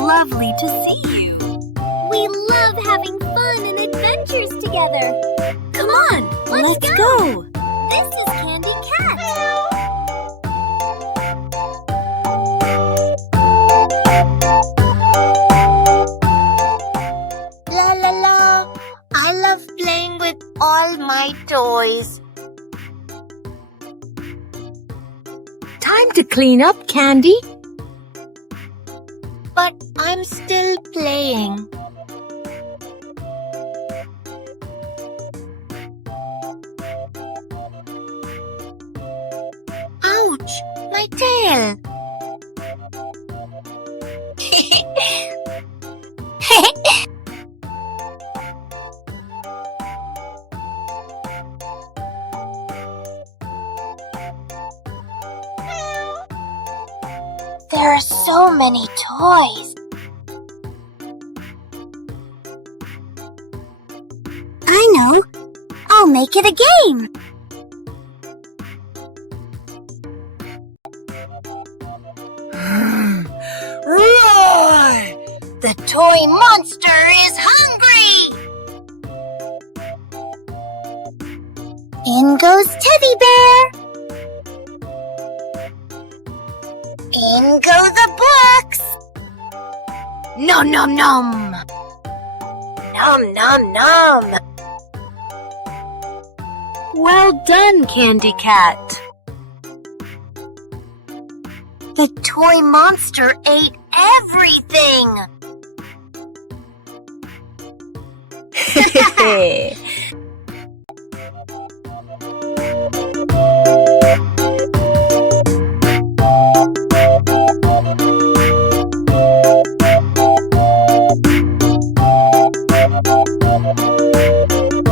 lovely to see you. We love having fun and adventures together. Come on, let's go. This is Candy Cat. La la la. I love playing with all my toys. Time to clean up, Candy. But I'm still playing. Ouch! My tail! There are so many toys. I know. I'll make it a game. Roar! The toy monster is hungry! In goes Teddy Bear. In go the books! Nom nom nom! Nom nom nom! Well done, Candy Cat. The toy monster ate everything!